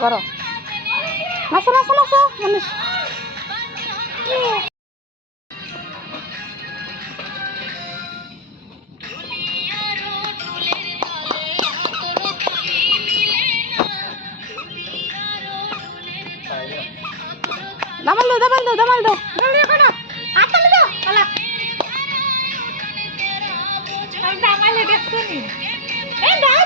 করো নাচো নাচো নাচো মানুষ দামাল দাও দামাল দাও দামাল দাও দামালে দেখছো নি এ দাও